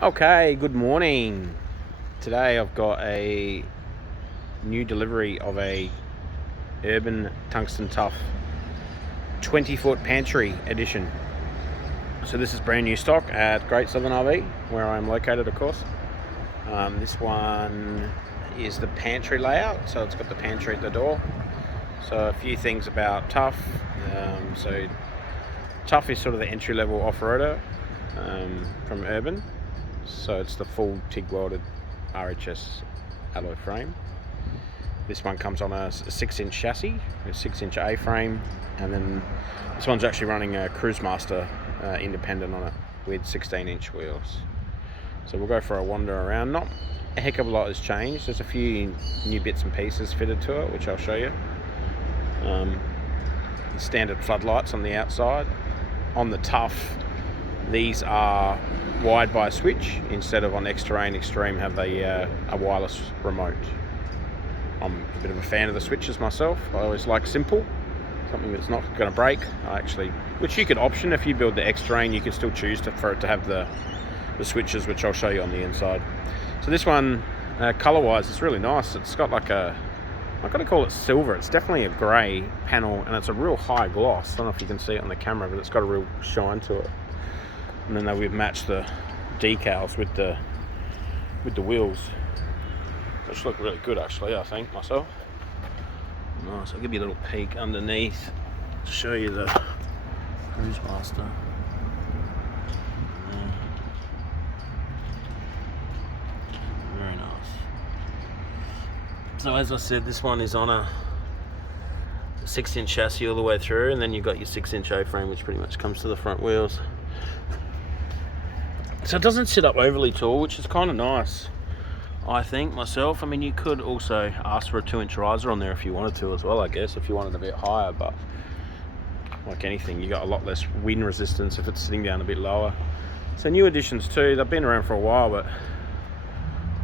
Okay, good morning. Today I've got a new delivery of a Urban Tungsten Tuff 20-foot pantry edition. So this is brand new stock at Great Southern RV, where I'm located, of course. This one is the pantry layout, so it's got the pantry at the door. So a few things about Tuff. So Tuff is sort of the entry-level off-roader from Urban. So it's the full TIG welded RHS alloy frame. This one comes on a 6-inch chassis, a 6-inch A-frame, and then this one's actually running a Cruisemaster independent on it with 16-inch wheels. So we'll go for a wander around. Not a heck of a lot has changed. There's a few new bits and pieces fitted to it, which I'll show you. Standard floodlights on the outside. On the Tuff, these are wired by a switch instead of on X-Terrain. Extreme have a wireless remote. I'm a bit of a fan of the switches myself. I always like simple, something that's not going to break. Which you could option if you build the X-Terrain. You can still choose for it to have the switches, which I'll show you on the inside. So this one, color-wise, it's really nice. It's got like I'm going to call it silver. It's definitely a grey panel, and it's a real high gloss. I don't know if you can see it on the camera, but it's got a real shine to it. And then we've matched the decals with the wheels, which look really good actually, I think, myself. Nice. I'll give you a little peek underneath to show you the Cruisemaster. Very nice. So as I said, this one is on a 6-inch chassis all the way through, and then you've got your 6-inch A-frame, which pretty much comes to the front wheels. So it doesn't sit up overly tall, which is kind of nice, I think, myself. I mean, you could also ask for a 2-inch riser on there if you wanted to as well, I guess, if you wanted a bit higher, but like anything, you got a lot less wind resistance if it's sitting down a bit lower. So new additions too, they've been around for a while, but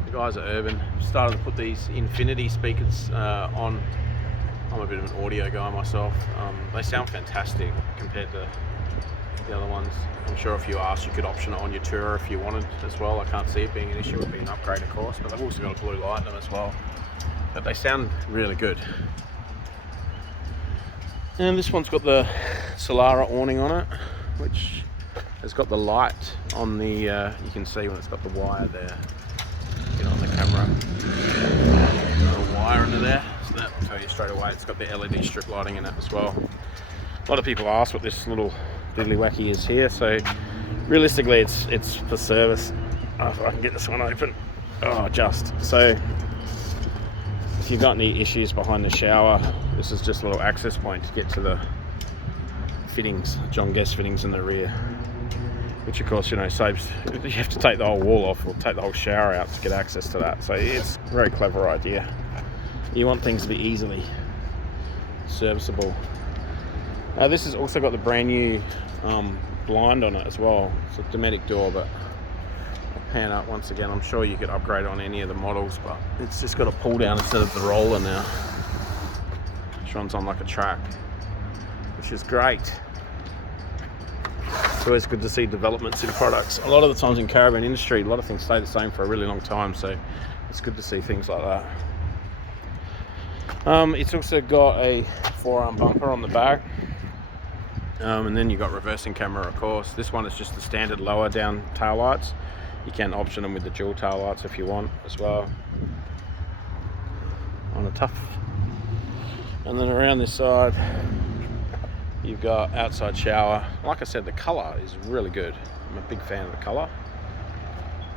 the guys at Urban started to put these infinity speakers on. I'm a bit of an audio guy myself. They sound fantastic compared to the other ones. I'm sure if you asked, you could option it on your Tourer if you wanted as well. I can't see it being an issue. It would be an upgrade, of course, but they've also got a blue light in them as well. But they sound really good. And this one's got the Solara awning on it, which has got the light on the, you can see when it's got the wire there. Get on the camera. Got a wire under there, so that'll tell you straight away. It's got the LED strip lighting in it as well. A lot of people ask what this little diddly wacky is here, so realistically it's for service. If I can get this one open. So if you've got any issues behind the shower, this is just a little access point to get to the fittings, John Guest fittings in the rear, which of course, saves, you have to take the whole wall off or take the whole shower out to get access to that. So it's a very clever idea. You want things to be easily serviceable. This has also got the brand new blind on it as well. It's a Dometic door, but I'll pan up once again. I'm sure you could upgrade it on any of the models, but it's just got a pull down instead of the roller now, which runs on like a track, which is great. It's always good to see developments in products. A lot of the times in caravan industry, a lot of things stay the same for a really long time, so it's good to see things like that. It's also got a 4-arm bumper on the back. And then you've got reversing camera, of course. This one is just the standard lower down tail lights. You can option them with the dual tail lights if you want as well on a Tuff. And then around this side you've got outside shower. Like I said, the colour is really good. I'm a big fan of the colour.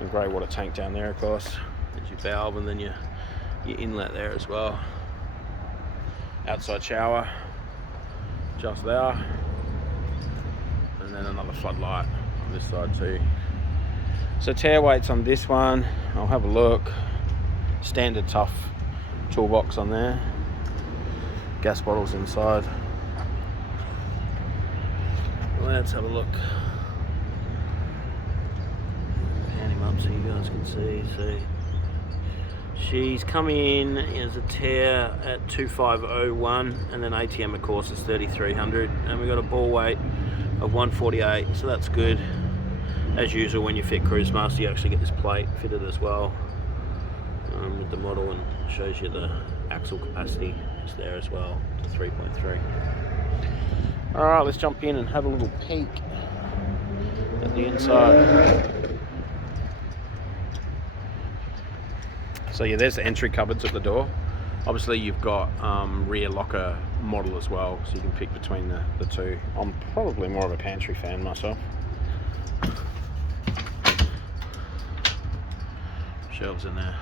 The grey water tank down there, of course. There's your valve and then your inlet there as well. Outside shower just there. And then another floodlight on this side too. So tear weights on this one, I'll have a look. Standard Tuff toolbox on there. Gas bottles inside. Let's have a look. Pan him up so you guys can see. She's coming in as a tear at 2501, and then ATM of course is 3300, and we've got a ball weight of 148, so that's good. as usual, when you fit Cruise Master, you actually get this plate fitted as well with the model, and shows you the axle capacity is there as well to 3.3. Alright, let's jump in and have a little peek at the inside. So yeah, there's the entry cupboards at the door. Obviously you've got rear locker model as well, so you can pick between the two. I'm probably more of a pantry fan myself. Shelves in there,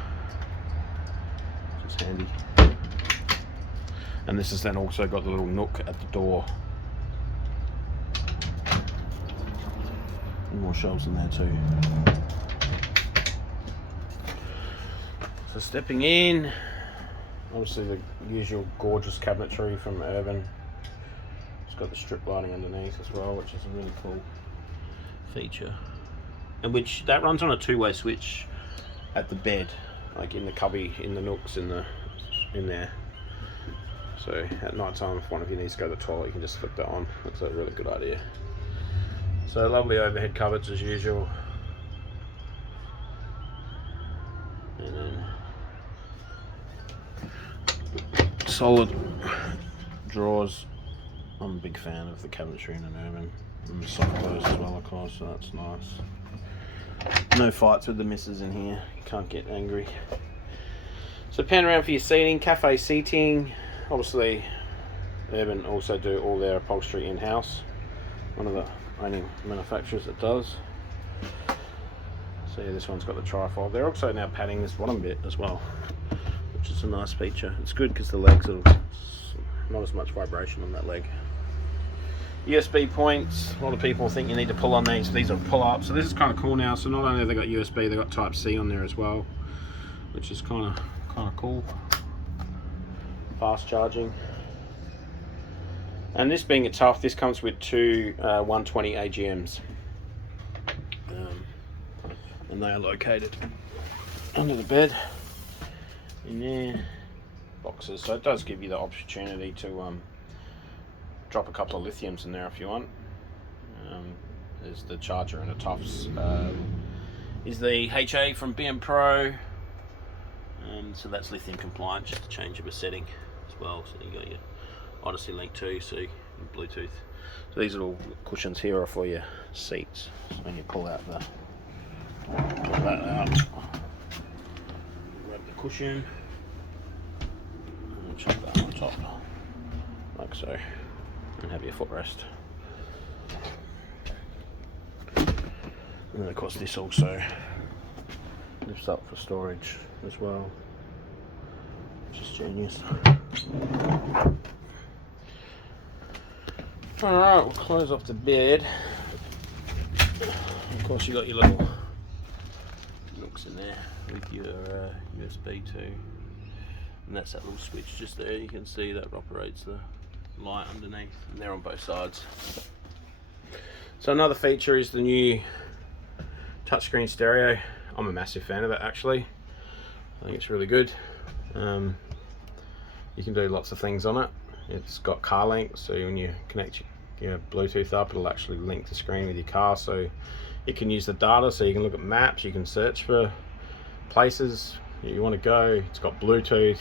just handy. And this has then also got the little nook at the door. And more shelves in there too. So stepping in, obviously the usual gorgeous cabinetry from Urban. It's got the strip lighting underneath as well, which is a really cool feature. And which that runs on a two-way switch at the bed, like in the cubby, in the nooks, in there. So at night time, if one of you needs to go to the toilet, you can just flick that on. That's a really good idea. So lovely overhead cupboards as usual. And then solid drawers. I'm a big fan of the cabinetry in an Urban. And the soft close as well, of course, so that's nice. No fights with the missus in here, you can't get angry. So pan around for your seating, cafe seating. Obviously Urban also do all their upholstery in-house. One of the only manufacturers that does. So yeah, this one's got the trifold. They're also now padding this bottom bit as well, which is a nice feature. It's good because the legs are not as much vibration on that leg. USB points, a lot of people think you need to pull on these. These are pull up, so this is kind of cool now. So not only have they got USB, they've got Type C on there as well, which is kind of cool. Fast charging. And this being a Tuff, this comes with two 120 AGMs, and they are located under the bed in there, boxes. So it does give you the opportunity to drop a couple of lithiums in there if you want. There's the charger and a Tuff's is the HA from BM Pro, so that's lithium compliant, just a change of a setting as well. So you got your Odyssey Link 2, so Bluetooth. So these little cushions here are for your seats. So when you pull out that out, grab the cushion and chuck that on top, like so, and have your footrest. And then of course this also lifts up for storage as well, which is genius. Alright, we'll close off the bed. Of course you got your little nooks in there with your USB too. And that's that little switch just there, you can see that operates the light underneath, and they're on both sides. So another feature is the new touchscreen stereo. I'm a massive fan of it actually. I think it's really good. You can do lots of things on it. It's got car link, so when you connect your Bluetooth up, it'll actually link the screen with your car, so you can use the data, so you can look at maps, you can search for places you want to go. It's got Bluetooth.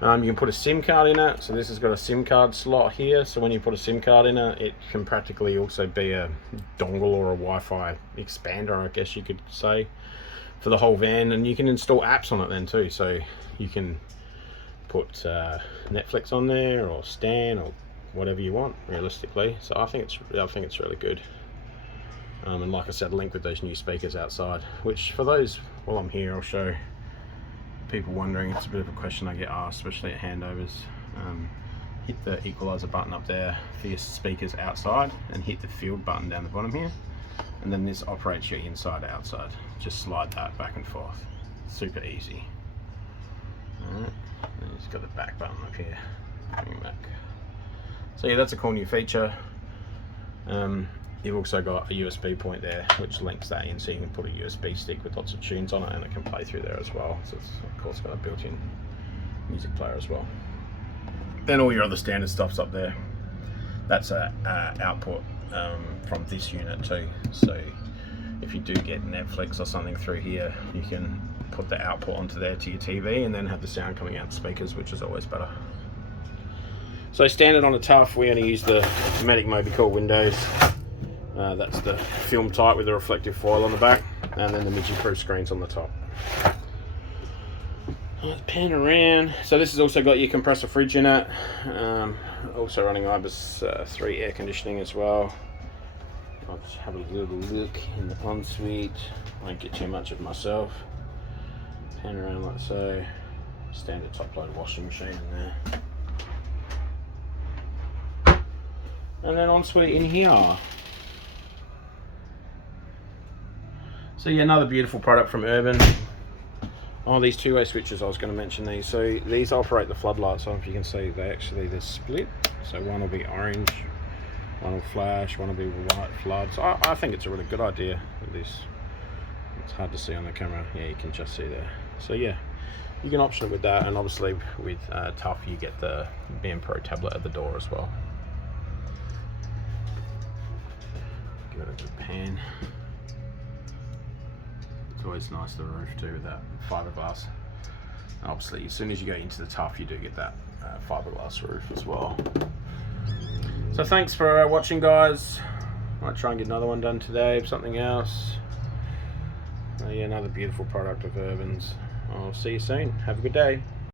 You can put a SIM card in it, so this has got a SIM card slot here, so when you put a SIM card in it, it can practically also be a dongle or a Wi-Fi expander, I guess you could say, for the whole van. And you can install apps on it then too, so you can put Netflix on there or Stan or whatever you want realistically. So I think it's really good. And like I said, link with those new speakers outside, which for those, while I'm here, I'll show people wondering. It's a bit of a question I get asked, especially at handovers. Hit the equalizer button up there for your speakers outside, and hit the field button down the bottom here, and then this operates your inside outside. Just slide that back and forth, super easy. Alright, and it's got the back button up here, bring it back. So yeah, that's a cool new feature. You've also got a USB point there which links that in, so you can put a USB stick with lots of tunes on it and it can play through there as well. So it's of course got a built-in music player as well. Then all your other standard stuff's up there. That's a output from this unit too, so you do get Netflix or something through here, you can put the output onto there to your TV and then have the sound coming out the speakers, which is always better. So standard on the Tuff, we only use the Matic Mobicore windows. That's the film type with the reflective foil on the back, and then the Migi-proof screens on the top. Let's pan around. So this has also got your compressor fridge in it. Also running IBIS 3 air conditioning as well. I'll just have a little look in the ensuite. Won't get too much of myself. Pan around like so. Standard top load washing machine in there. And then ensuite in here. So yeah, another beautiful product from Urban. Oh, these two-way switches, I was going to mention these. So these operate the floodlights. I don't know if you can see, they're split. So one will be orange, one will flash, one will be white flood. So I think it's a really good idea with this. It's hard to see on the camera. Yeah, you can just see there. So yeah, you can option it with that, and obviously with Tuff you get the BM Pro tablet at the door as well. Give it a good pan. It's always nice, the roof too, with that fiberglass. And obviously as soon as you go into the Tuff you do get that fiberglass roof as well. So thanks for watching, guys. Might try and get another one done today of something else. Yeah, another beautiful product of Urban's. I'll see you soon. Have a good day.